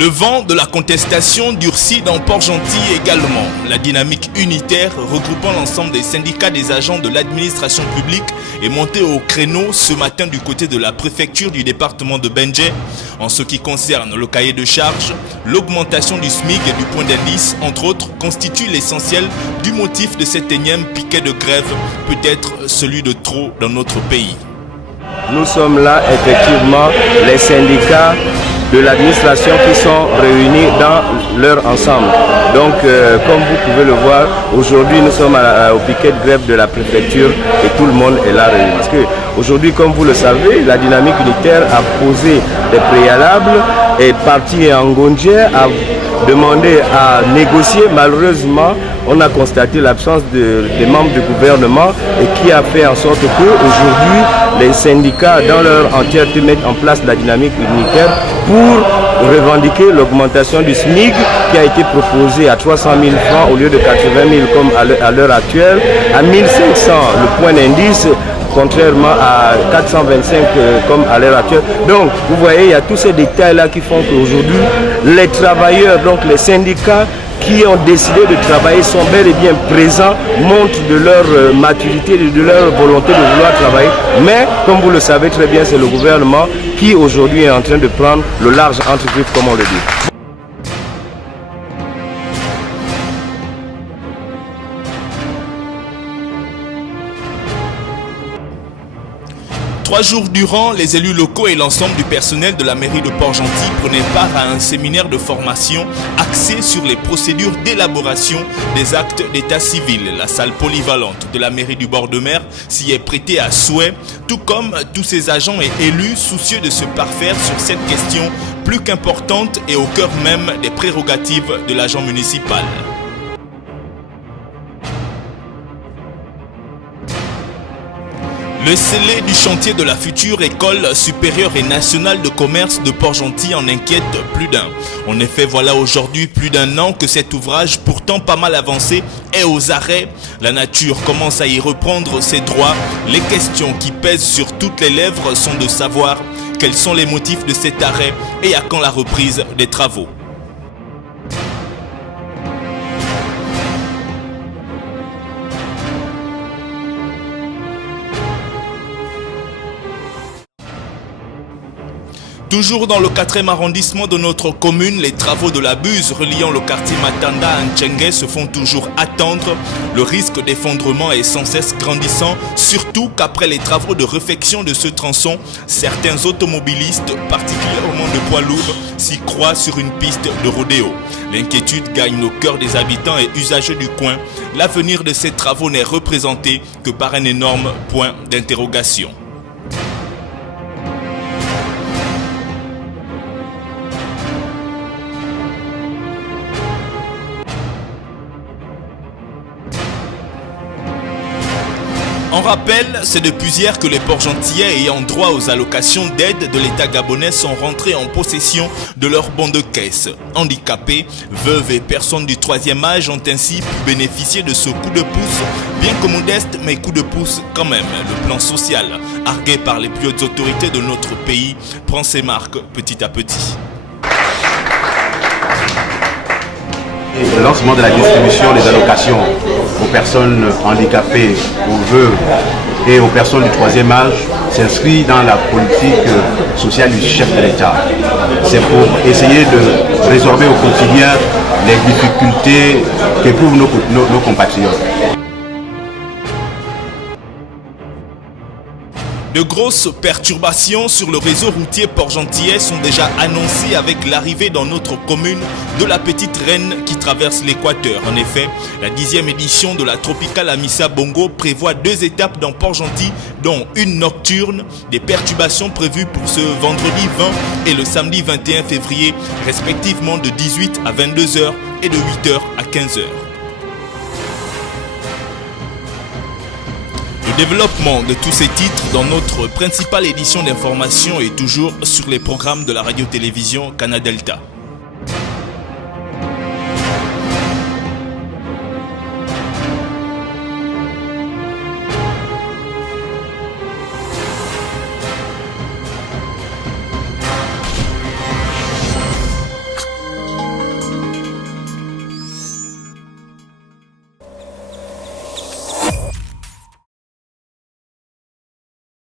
Le vent de la contestation durcit dans Port-Gentil également. La dynamique unitaire regroupant l'ensemble des syndicats des agents de l'administration publique est montée au créneau ce matin du côté de la préfecture du département de Bendje. En ce qui concerne le cahier de charge, l'augmentation du SMIC et du point d'indice, entre autres, constitue l'essentiel du motif de cet énième piquet de grève, peut-être celui de trop dans notre pays. Nous sommes là, effectivement, les syndicats de l'administration qui sont réunis dans leur ensemble. Donc, comme vous pouvez le voir, aujourd'hui nous sommes au piquet de grève de la préfecture et tout le monde est là réuni. Parce que aujourd'hui, comme vous le savez, la dynamique unitaire a posé des préalables et parti en Ngondje a demandé à négocier. Malheureusement, on a constaté l'absence des membres du gouvernement et qui a fait en sorte qu'aujourd'hui, les syndicats dans leur entièreté mettent en place la dynamique unitaire pour revendiquer l'augmentation du SMIC qui a été proposée à 300 000 francs au lieu de 80 000 comme à l'heure actuelle, à 1500 le point d'indice, contrairement à 425 comme à l'heure actuelle. Donc, vous voyez, il y a tous ces détails-là qui font qu'aujourd'hui, les travailleurs, donc les syndicats qui ont décidé de travailler sont bel et bien présents, montrent de leur maturité, de leur volonté de vouloir travailler. Mais, comme vous le savez très bien, c'est le gouvernement qui aujourd'hui est en train de prendre le large entre-griffes, comme on le dit. 3 jours durant, les élus locaux et l'ensemble du personnel de la mairie de Port-Gentil prenaient part à un séminaire de formation axé sur les procédures d'élaboration des actes d'état civil. La salle polyvalente de la mairie du bord de mer s'y est prêtée à souhait, tout comme tous ses agents et élus soucieux de se parfaire sur cette question plus qu'importante et au cœur même des prérogatives de l'agent municipal. Le scellé du chantier de la future école supérieure et nationale de commerce de Port-Gentil en inquiète plus d'un. En effet, voilà aujourd'hui plus d'un an que cet ouvrage, pourtant pas mal avancé, est aux arrêts. La nature commence à y reprendre ses droits. Les questions qui pèsent sur toutes les lèvres sont de savoir quels sont les motifs de cet arrêt et à quand la reprise des travaux. Toujours dans le 4e arrondissement de notre commune, les travaux de la buse reliant le quartier Matanda à Ntchenge se font toujours attendre. Le risque d'effondrement est sans cesse grandissant, surtout qu'après les travaux de réfection de ce tronçon, certains automobilistes, particulièrement de poids lourds, s'y croient sur une piste de rodéo. L'inquiétude gagne le cœur des habitants et usagers du coin. L'avenir de ces travaux n'est représenté que par un énorme point d'interrogation. En rappel, c'est depuis hier que les Port-Gentillais ayant droit aux allocations d'aide de l'État gabonais sont rentrés en possession de leur bon de caisse. Handicapés, veuves et personnes du 3e âge ont ainsi pu bénéficier de ce coup de pouce, bien que modeste, mais coup de pouce quand même. Le plan social, argué par les plus hautes autorités de notre pays, prend ses marques petit à petit. Et le lancement de la distribution des allocations aux personnes handicapées, aux veuves et aux personnes du 3e âge s'inscrit dans la politique sociale du chef de l'État. C'est pour essayer de résorber au quotidien les difficultés qu'éprouvent nos compatriotes. De grosses perturbations sur le réseau routier port-gentillais sont déjà annoncées avec l'arrivée dans notre commune de la petite reine qui traverse l'équateur. En effet, la 10e édition de la Tropicale Amissa Bongo prévoit 2 étapes dans Port-Gentil, dont une nocturne. Des perturbations prévues pour ce vendredi 20 et le samedi 21 février, respectivement de 18 à 22 h et de 8 h à 15 h. Le développement de tous ces titres dans notre principale édition d'information est toujours sur les programmes de la radio-télévision Cana Delta.